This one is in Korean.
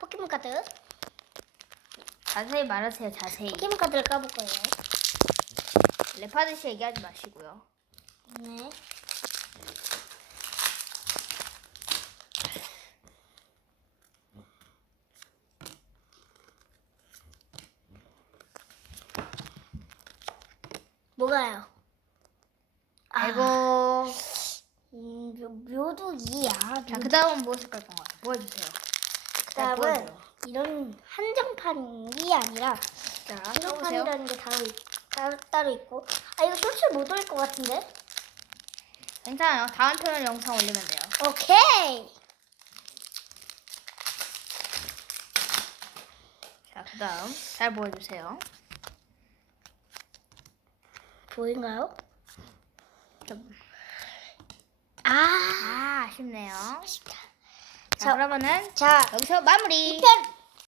포켓몬 카드. 자세히 말하세요, 자세히. 포켓몬 카드를 까볼 거예요. 레파드시 얘기하지 마시고요. 네. 뭐가요? 아이고. 음, 묘, 묘두기야. 자, 그 다음은 무엇을 깔 건가요? 뭐 해주세요? 보여줘요. 이런 한정판이 아니라 자. 한정판이라는 게 따로, 있- 따로, 따로 있고 아 이거 쇼츠 못올것 같은데? 괜찮아요. 다음 편을 영상 올리면 돼요. 오케이! 자, 그 다음. 잘 보여주세요. 보인가요? 좀, 아, 아, 아쉽네요. 자, 자, 그러면은 자, 여기서 마무리. 2편